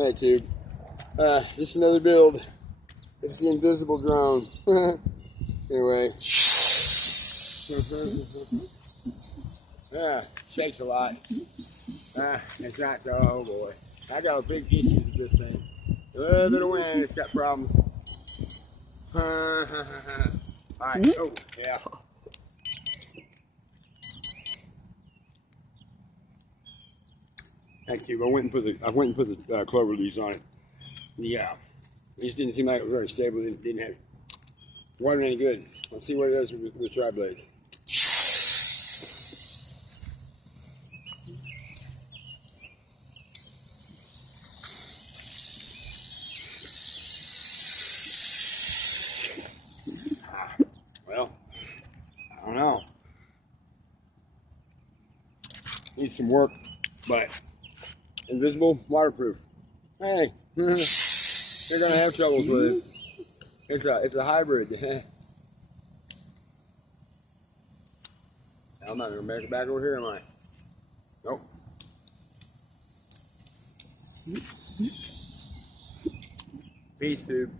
Alright, tube. Just another build. It's the invisible drone. Anyway. Shakes a lot. It's not, oh boy. I got a big issue with this thing. A little bit of wind, it's got problems. Alright, oh, yeah. Thank you. I went and put the clover leaves on it. Yeah. It just didn't seem like it was very stable. It didn't have wasn't any good. Let's see what it does with tri blades. Well, I don't know. Needs some work, but invisible, waterproof. Hey, you're gonna have troubles with it. It's a hybrid. I'm not gonna make it back over here, am I? Nope. Peace, dude.